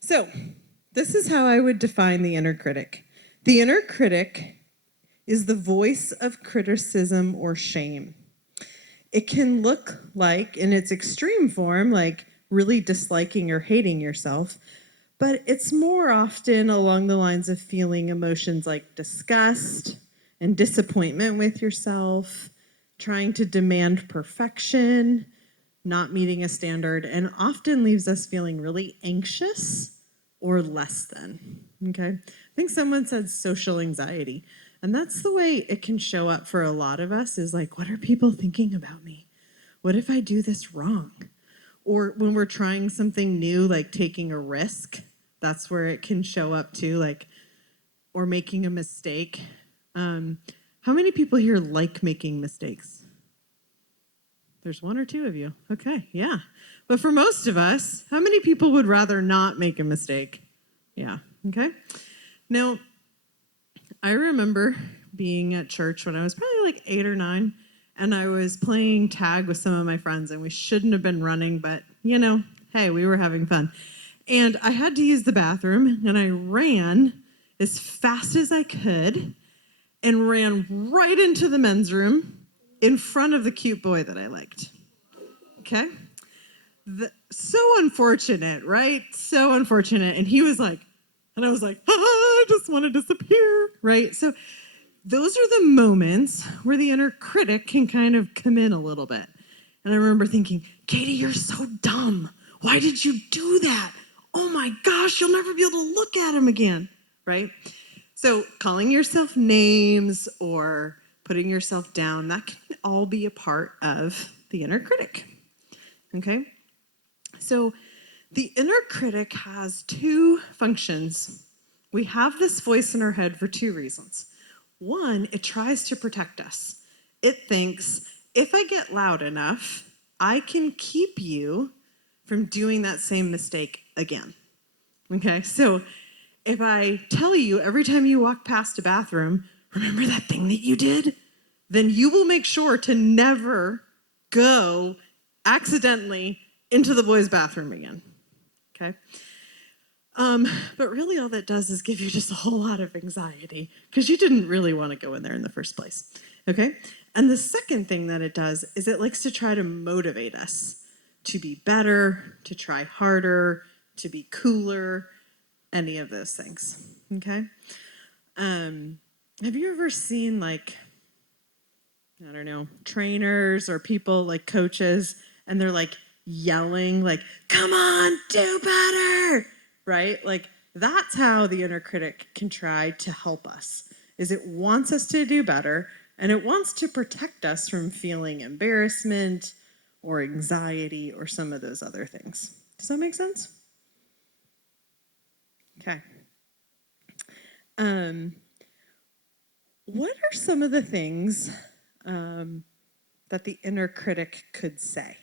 So, this is how I would define the inner critic. The inner critic is the voice of criticism or shame. It can look like, in its extreme form, like really disliking or hating yourself, but it's more often along the lines of feeling emotions like disgust and disappointment with yourself, trying to demand perfection, not meeting a standard, and often leaves us feeling really anxious or less than. Okay? I think someone said social anxiety. And that's the way it can show up for a lot of us is like, what are people thinking about me? What if I do this wrong? Or when we're trying something new, like taking a risk, that's where it can show up too, like, or making a mistake. How many people here like making mistakes? There's one or two of you. Okay, yeah. But for most of us, how many people would rather not make a mistake? Yeah, okay. Now, I remember being at church when I was probably like 8 or 9, and I was playing tag with some of my friends, and we shouldn't have been running, but, hey, we were having fun. And I had to use the bathroom, and I ran as fast as I could and ran right into the men's room in front of the cute boy that I liked. Okay? So unfortunate, right? So unfortunate. And he was like, and I was like, I just want to disappear, right? So those are the moments where the inner critic can kind of come in a little bit. And I remember thinking, Katie, you're so dumb. Why did you do that? Oh my gosh, you'll never be able to look at him again, right? So calling yourself names or putting yourself down, that can all be a part of the inner critic, okay? So the inner critic has two functions. We have this voice in our head for two reasons. One, it tries to protect us. It thinks, if I get loud enough, I can keep you from doing that same mistake again. Okay, so if I tell you every time you walk past a bathroom, remember that thing that you did? Then you will make sure to never go accidentally into the boys' bathroom again. Okay? But really all that does is give you just a whole lot of anxiety because you didn't really want to go in there in the first place. Okay? And the second thing that it does is it likes to try to motivate us to be better, to try harder, to be cooler, any of those things. Okay? Have you ever seen I don't know, trainers or people like coaches, and they're like yelling, like, come on, do better, right? Like, that's how the inner critic can try to help us, is it wants us to do better, and it wants to protect us from feeling embarrassment or anxiety or some of those other things. Does that make sense? Okay. What are some of the things that the inner critic could say?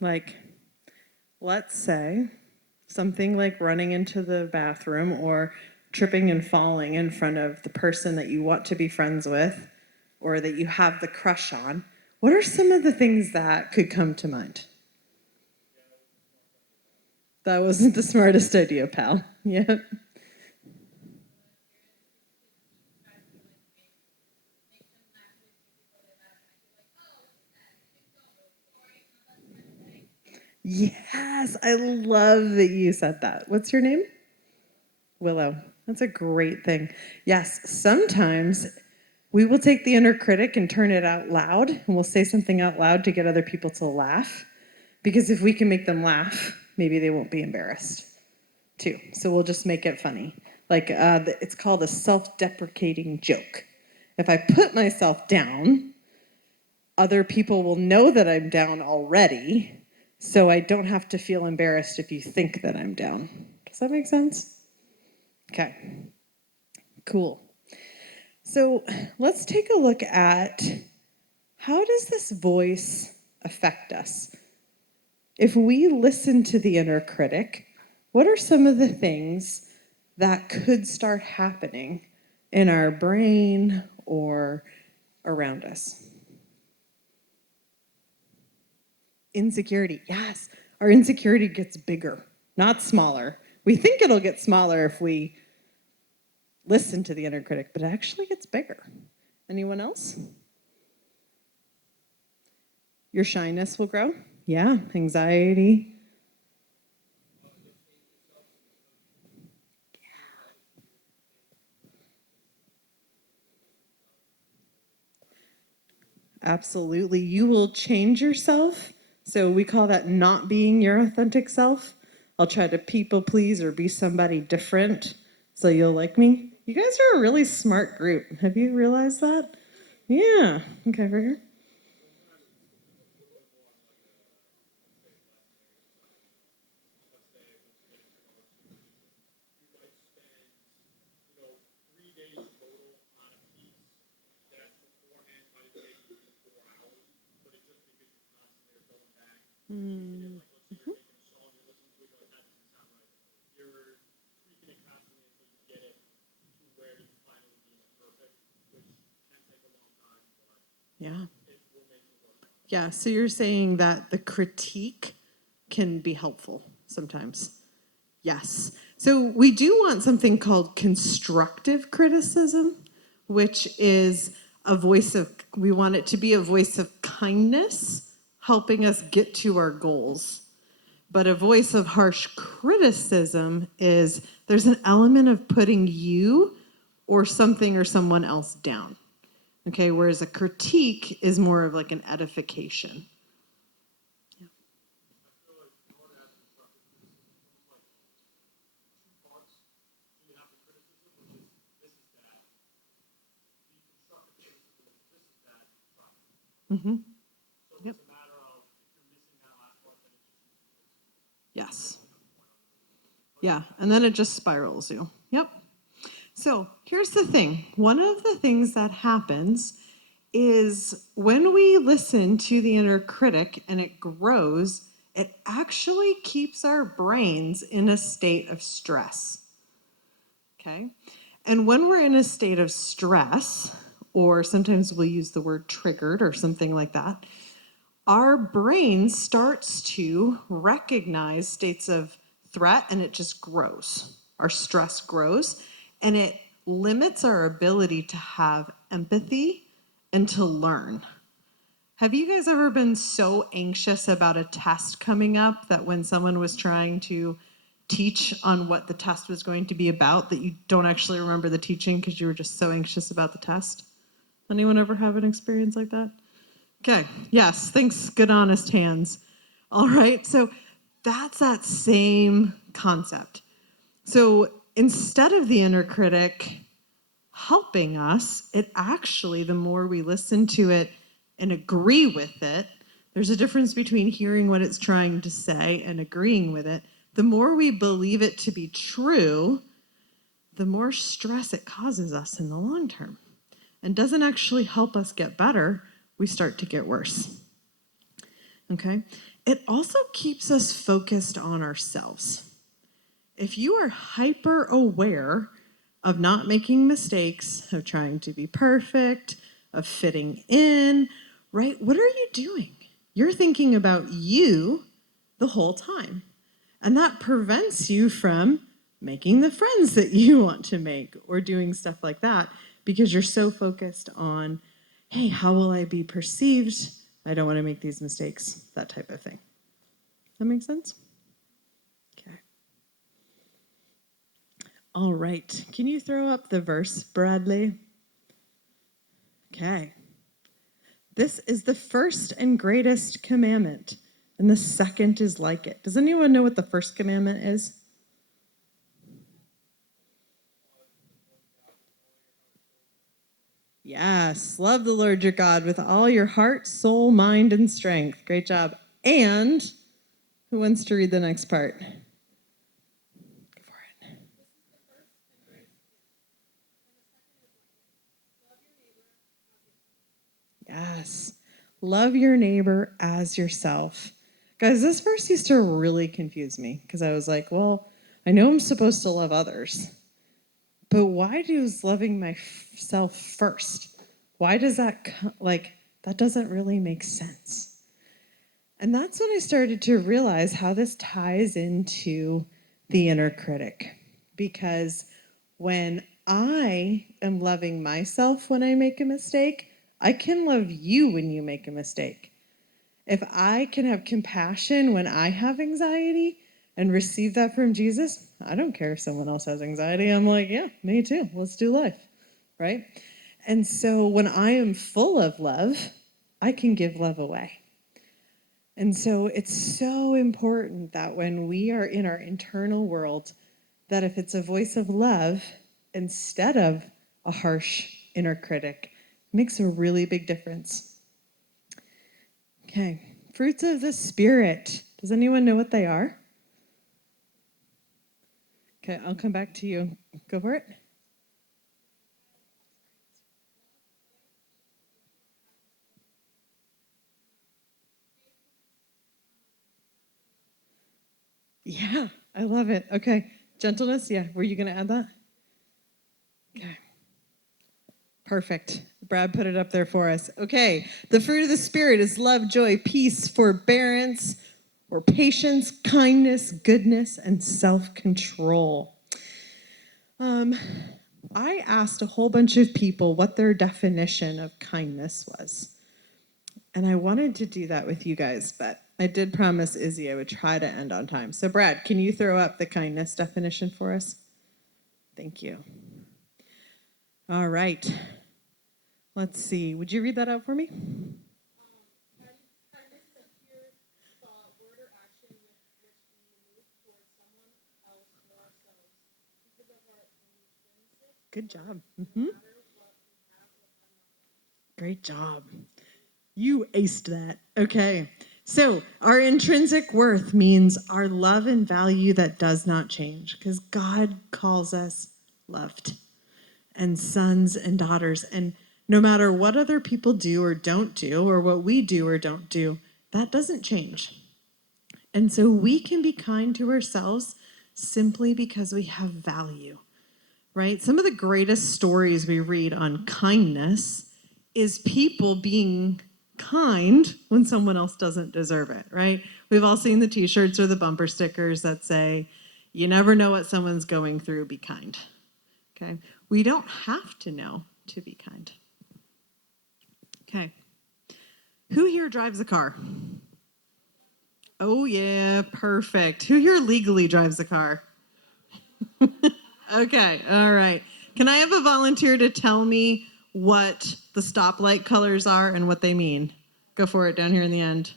Like, let's say something like running into the bathroom or tripping and falling in front of the person that you want to be friends with or that you have the crush on. What are some of the things that could come to mind? That wasn't the smartest idea, pal. Yep. Yes, I love that you said that. What's your name? Willow. That's a great thing. Yes, sometimes we will take the inner critic and turn it out loud, and we'll say something out loud to get other people to laugh. Because if we can make them laugh, maybe they won't be embarrassed too. So we'll just make it funny. Like it's called a self-deprecating joke. If I put myself down, other people will know that I'm down already, so I don't have to feel embarrassed if you think that I'm down. Does that make sense? Okay, cool. So let's take a look at how does this voice affect us? If we listen to the inner critic, what are some of the things that could start happening in our brain or around us? insecurity. Yes, our insecurity gets bigger, not smaller. We think it'll get smaller if we listen to the inner critic, but it actually gets bigger. Anyone else? Your shyness will grow. Yeah, anxiety. Absolutely. You will change yourself. So we call that not being your authentic self. I'll try to people please or be somebody different so you'll like me. You guys are a really smart group. Have you realized that? Yeah. Okay, over here. Mm. Yeah. Yeah. So you're saying that the critique can be helpful sometimes. Yes. So we do want something called constructive criticism, which is a voice of, we want it to be a voice of kindness, helping us get to our goals. But a voice of harsh criticism is there's an element of putting you or something or someone else down. Okay, whereas a critique is more of like an edification. Mm-hmm. Yep. Yes. Yeah, and then it just spirals you. Yep. So here's the thing. One of the things that happens is when we listen to the inner critic and it grows, it actually keeps our brains in a state of stress. Okay? And when we're in a state of stress, or sometimes we'll use the word triggered or something like that, our brain starts to recognize states of threat and it just grows. Our stress grows and it limits our ability to have empathy and to learn. Have you guys ever been so anxious about a test coming up that when someone was trying to teach on what the test was going to be about that you don't actually remember the teaching because you were just so anxious about the test? Anyone ever have an experience like that? Okay, yes, thanks, good honest hands. All right, so that's that same concept. So instead of the inner critic helping us, it actually, the more we listen to it and agree with it, there's a difference between hearing what it's trying to say and agreeing with it. The more we believe it to be true, the more stress it causes us in the long term and doesn't actually help us get better. We start to get worse. Okay? It also keeps us focused on ourselves. If you are hyper aware of not making mistakes, of trying to be perfect, of fitting in, right? What are you doing? You're thinking about you the whole time. And that prevents you from making the friends that you want to make or doing stuff like that because you're so focused on, hey, how will I be perceived? I don't want to make these mistakes, that type of thing. That makes sense? Okay. All right. Can you throw up the verse, Bradley? Okay. This is the first and greatest commandment, and the second is like it. Does anyone know what the first commandment is? Yes, love the Lord your God with all your heart, soul, mind, and strength. Great job. And who wants to read the next part? Go for it. Yes. Love your neighbor as yourself. Guys, this verse used to really confuse me because I was like, well, I know I'm supposed to love others, but why does loving myself first? Why does that, that doesn't really make sense. And that's when I started to realize how this ties into the inner critic. Because when I am loving myself when I make a mistake, I can love you when you make a mistake. If I can have compassion when I have anxiety and receive that from Jesus, I don't care if someone else has anxiety. I'm like, yeah, me too. Let's do life, right? And so when I am full of love, I can give love away. And so it's so important that when we are in our internal world, that if it's a voice of love instead of a harsh inner critic, it makes a really big difference. Okay, fruits of the Spirit. Does anyone know what they are? Okay, I'll come back to you. Go for it. Yeah, I love it. Okay, gentleness. Yeah, were you going to add that? Okay. Perfect. Brad put it up there for us. Okay, the fruit of the Spirit is love, joy, peace, forbearance, or patience, kindness, goodness, and self-control. I asked a whole bunch of people what their definition of kindness was. And I wanted to do that with you guys, but I did promise Izzy I would try to end on time. So Brad, can you throw up the kindness definition for us? Thank you. All right. Let's see. Would you read that out for me? Good job. Great job. You aced that. Okay. So, our intrinsic worth means our love and value that does not change because God calls us loved and sons and daughters. And no matter what other people do or don't do, or what we do or don't do, that doesn't change. And so we can be kind to ourselves simply because we have value, right? Some of the greatest stories we read on kindness is people being kind when someone else doesn't deserve it, right? We've all seen the t-shirts or the bumper stickers that say, you never know what someone's going through, be kind. Okay? We don't have to know to be kind. Okay. Who here drives a car? Oh yeah, perfect. Who here legally drives a car? Okay, all right. Can I have a volunteer to tell me what the stoplight colors are and what they mean? Go for it down here in the end.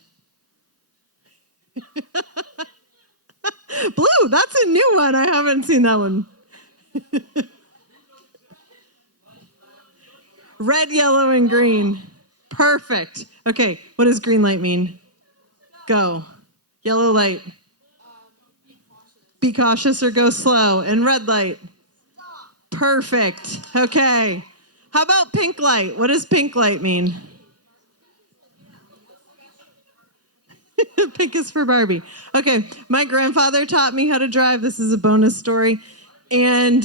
Blue, that's a new one. I haven't seen that one. Red, yellow, and green. Perfect. Okay, what does green light mean? Go. Yellow light. Be cautious or go slow. And red light. Perfect. Okay. How about pink light? What does pink light mean? Pink is for Barbie. Okay, my grandfather taught me how to drive. This is a bonus story. And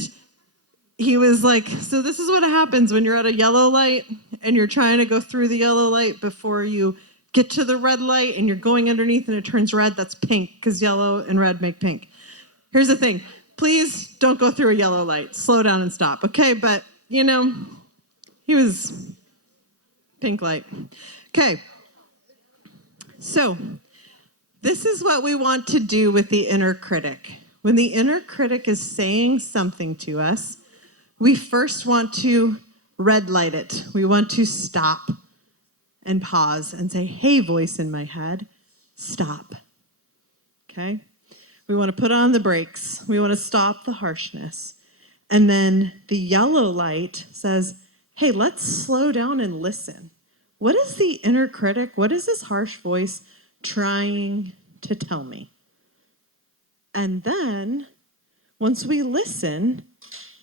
he was like, so this is what happens when you're at a yellow light and you're trying to go through the yellow light before you get to the red light and you're going underneath and it turns red. That's pink because yellow and red make pink. Here's the thing. Please don't go through a yellow light. Slow down and stop, okay? But, you know, he was pink light. Okay. So this is what we want to do with the inner critic. When the inner critic is saying something to us, we first want to red light it. We want to stop and pause and say, hey, voice in my head, stop. Okay? We want to put on the brakes. We want to stop the harshness. And then the yellow light says, hey, let's slow down and listen. What is the inner critic? What is this harsh voice trying to tell me? And then once we listen,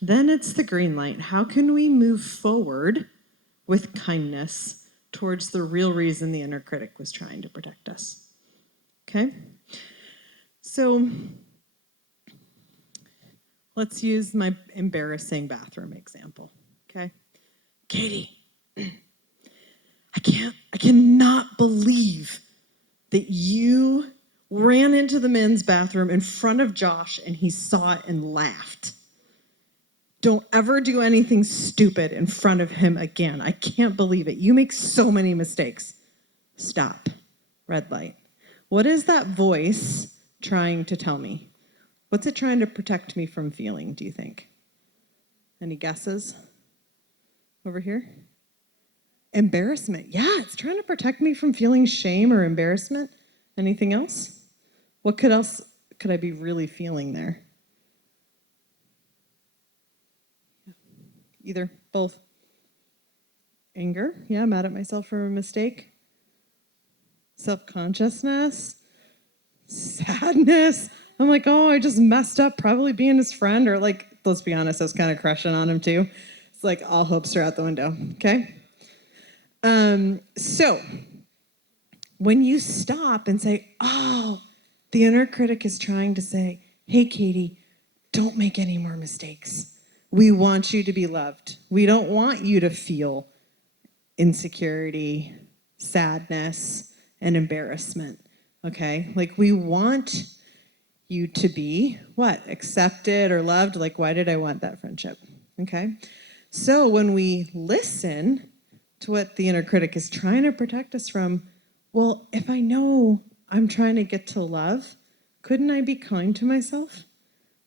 then it's the green light. How can we move forward with kindness towards the real reason the inner critic was trying to protect us? Okay? So let's use my embarrassing bathroom example. Okay? Katie, I cannot believe that you ran into the men's bathroom in front of Josh and he saw it and laughed. Don't ever do anything stupid in front of him again. I can't believe it. You make so many mistakes. Stop. Red light. What is that voice trying to tell me? What's it trying to protect me from feeling, do you think? Any guesses? Over here? Embarrassment. Yeah, it's trying to protect me from feeling shame or embarrassment. Anything else? What else could I be really feeling there? Either, both. Anger. Yeah, mad at myself for a mistake. Self-consciousness. Sadness. I'm like, oh, I just messed up probably being his friend. Or like, let's be honest, I was kind of crushing on him too. It's like all hopes are out the window, okay? So when you stop and say, oh, the inner critic is trying to say, hey, Katie, don't make any more mistakes. We want you to be loved. We don't want you to feel insecurity, sadness, and embarrassment, okay? Like we want you to be what? Accepted or loved? Like, why did I want that friendship? Okay? So when we listen to what the inner critic is trying to protect us from, well, if I know I'm trying to get to love, couldn't I be kind to myself?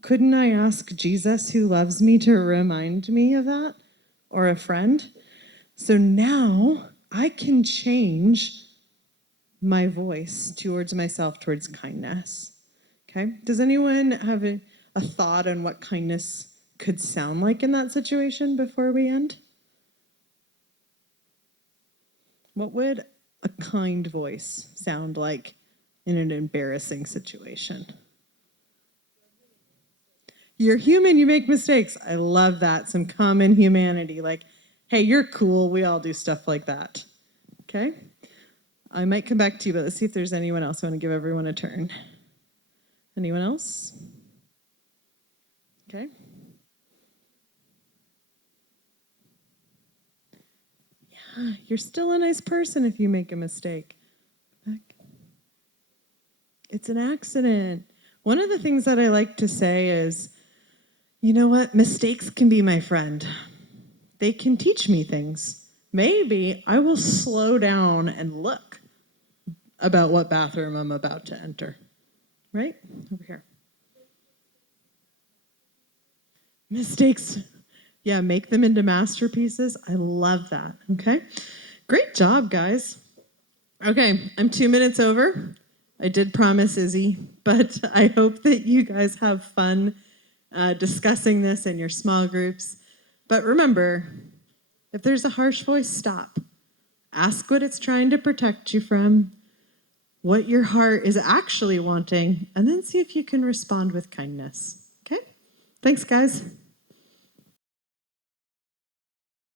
Couldn't I ask Jesus, who loves me, to remind me of that? Or a friend? So now I can change my voice towards myself, towards kindness. Okay? Does anyone have a thought on what kindness could sound like in that situation before we end? What would a kind voice sound like in an embarrassing situation? You're human, you make mistakes. I love that. Some common humanity. Like, hey, you're cool. We all do stuff like that. Okay? I might come back to you, but let's see if there's anyone else. I want to give everyone a turn. Anyone else? Okay. Yeah, you're still a nice person if you make a mistake. It's an accident. One of the things that I like to say is, you know what? Mistakes can be my friend. They can teach me things. Maybe I will slow down and look about what bathroom I'm about to enter. Right? Over here. Mistakes. Yeah, make them into masterpieces. I love that. Okay? Great job, guys. Okay, I'm 2 minutes over. I did promise Izzy, but I hope that you guys have fun discussing this in your small groups. But remember, if there's a harsh voice, stop. Ask what it's trying to protect you from, what your heart is actually wanting, and then see if you can respond with kindness. Okay? Thanks, guys.